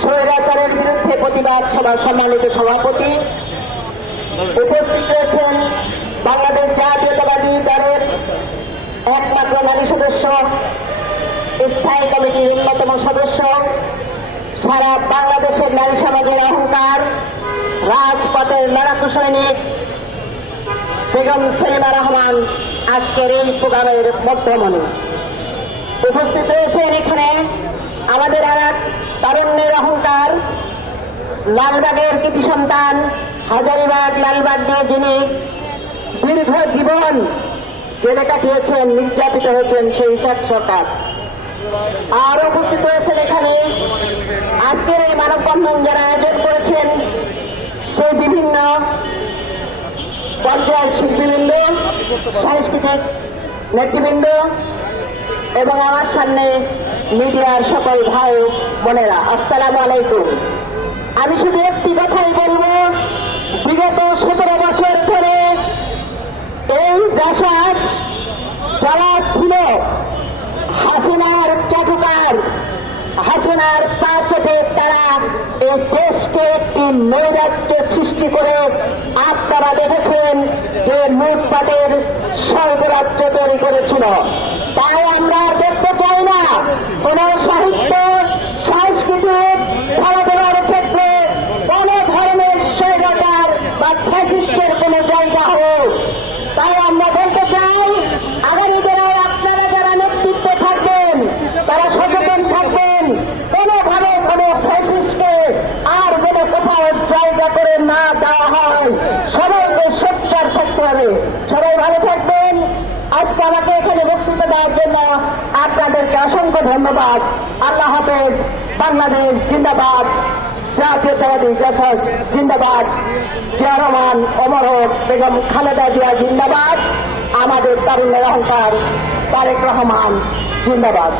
স্বৈরাচারের বিরুদ্ধে প্রতিবাদ সভা সম্মানিত সভাপতি। উপস্থিত রয়েছেন বাংলাদেশ জাতীয়তাবাদী দলের একমাত্র নারী সদস্য, স্থায়ী কমিটির অন্যতম সদস্য, সারা বাংলাদেশের নারী সমাজের অহংকার, রাজপথের লড়াকু সৈনিক বেগম সেলিমা রহমান আজকের এই প্রোগ্রামের মধ্যমণি। উপস্থিত রয়েছেন এখানে আমাদের আর এক তারুণ্যের অহংকার লালবাগের কৃতি সন্তান হাজারিবাগ লালবাগ দিয়ে যিনি দীর্ঘ জীবন জেলে কাটিয়েছেন, নির্যাতিত হয়েছেন সেই শেখ সরকার। আর উপস্থিত হয়েছেন এখানে। আজকের এই মানববন্ধন যারা আয়োজন করেছেন, সেই বিভিন্ন পর্যায়ের শিল্পীবৃন্দ, সাংস্কৃতিক নেতৃবৃন্দ এবং আমার সামনে মিডিয়ার সকল ভাই বোনেরা, আসসালামু আলাইকুম। আমি শুধু একটি কথাই বলব, বিগত সতেরো বছর ধরে এই জাসাস যারা ছিল হাসিনার চাটুকার। হাসিনার পা চেটে তারা এই দেশকে একটি নৈরাজ্য সৃষ্টি করে আপনারা দেখেছেন যে লুটপাটের স্বর্গরাজ্য তৈরি করেছিল। তাই আমরা আর দেখতে চাই না কোন সাহিত্য সাংস্কৃতিক খেলাধুলার ক্ষেত্রে কোন ধরনের স্বৈরাচার বা ফ্যাসিস্টের কোন জায়গা হোক। তাই আমরা বলতে চাই, আগামী দিনে আপনারা যারা নেতৃত্বে থাকবেন, তারা সচেতন থাকবেন, কোনোভাবে কোনো ফ্যাসিস্টকে আর যেন কোথাও জায়গা করে না দেওয়া হয়। সবাইকে সোচ্চার থাকতে হবে। সবাই ভালো থাকবেন। আজকে আমাকে এখানে বক্তৃতা দেওয়ার জন্য আপনাদেরকে অসংখ্য ধন্যবাদ। আল্লাহ হাফেজ, বাংলাদেশ জিন্দাবাদ। জাতীয়তাবাদী জাসাস জিন্দাবাদ। জিয়া অমর হোক, বেগম খালেদা জিয়া জিন্দাবাদ। আমাদের তারুণ্যের অহংকার তারেক রহমান জিন্দাবাদ।